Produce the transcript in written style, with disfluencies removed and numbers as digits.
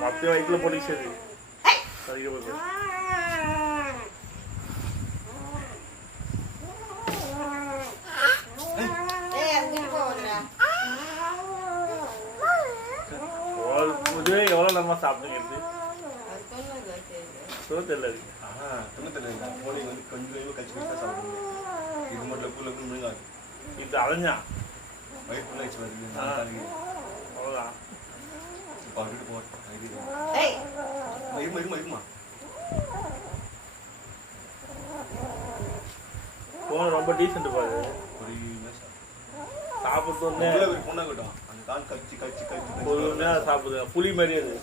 மற்ற வயிற்றுல போட்டு சரி அதிகப்பட்டு எவ்வளோ நம்ம சாப்பிடுங்கிறது தெரியல கோழி வந்து கொஞ்சம் கச்சி கச்சா சாப்பிடுங்க இது மட்டும் கூல முழுங்காது இது அலைஞ்சா வயிற்றுல வச்சு அவ்வளோதான் பகிட்டு போமா இருமா போன ரொம்ப டீசென்ட் பாரு சாப்பிட்டு பொண்ணாகட்டும் அந்த கால் கச்சி பொறுமையாக சாப்பிடுது புளி மாதிரி அது